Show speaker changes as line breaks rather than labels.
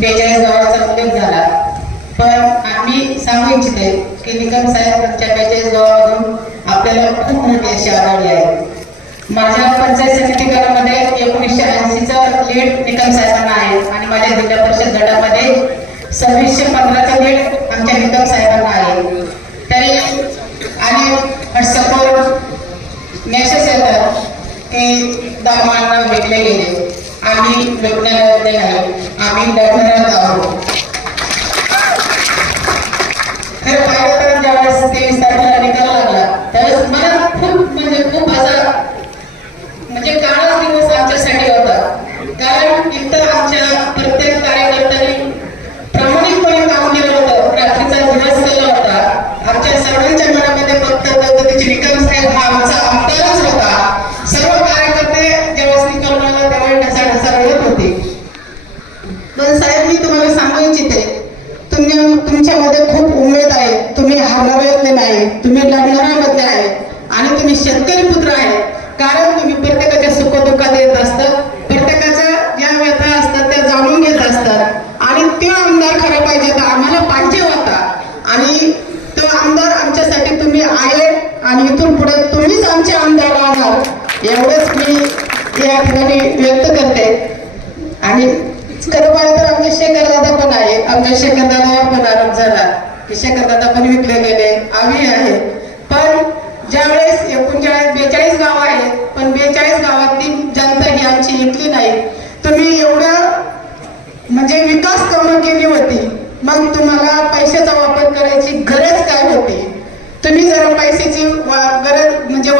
बेचाळीस गावाचा उल्लेख झाला. पण आम्ही सांगू इच्छिते की निकम साहेबांच्या बेचाळीस गावामधून आपल्याला खूप मोठी अशी आघाडी आहे. माझ्या पंचायत समिती गटामध्ये एकोणीसशे ऐंशीचं लीड निकम साहेबांना आहे आणि माझ्या जिल्हा परिषद गटामध्ये सव्वीसशे पंधराचं लीड आमच्या निकम साहेबांना आहे. तरी आणि सपोर्ट मेसेज येतात की दामांना भेटले गेले. आम्ही विकण्याला नाही आम्ही लढणारच आहोत. खरं पाहिलं तर ज्यावेळेस तेवीस तारखेला निकाल लागला. त्यावेळेस मला खूप म्हणजे खूप असा म्हणजे काळच दिवस आमच्यासाठी होता कारण इतर आमच्या प्रत्येक कार्यकर्त्यांनी प्रामाणिकपणे काम केलं होतं रात्रीचा दिवस केला होता आमच्या सर्वांच्या मनामध्ये फक्त पद्धतीचे निकम साहेब हा आमचा आमदारच होता सर्व कार्यकर्ते ज्यावेळेस निकाल लागला त्यावेळेस ढसा ढसा रडत होते पण साहेब मी तुम्हाला सांगू इच्छिते. तुम्ही तुमच्यामध्ये खूप उमेद आहे. तुम्ही हरणाऱ्यातले नाही. तुम्ही लढणाऱ्यामधले आहे. आणि तुम्ही शेतकरी पुत्र आहे. कारण तुम्ही प्रत्येकाच्या सुखदुःखात येत असतं. प्रत्येकाच्या ज्या व्यथा असतात त्या जाणून घेत असतात आणि ते आमदार खरं पाहिजे तर आम्हाला पाहिजे होता. आणि तो आमदार आमच्यासाठी तुम्ही आहे. आणि इथून पुढे तुम्हीच आमचे आमदार राहणार. एवढंच मी या ठिकाणी व्यक्त करते. आणि खरं पाहिलं तर आमचे शेखर दादा पण आहे आमच्या शेखर दादा पण आरोप झाला. की शेखर दादा पण विकले गेले. आम्ही आहे. पण ज्यावेळेस एकोणचाळीस बेचाळीस गाव आहेत पण बेचाळीस गावातली जनता ही आमची इथली नाही. तुम्ही एवढं म्हणजे विकास कामं केली होती. मग तुम्हाला पैशाचा वापर करायची गरज काय होती? तुम्ही जरा पैशाची गरज म्हणजे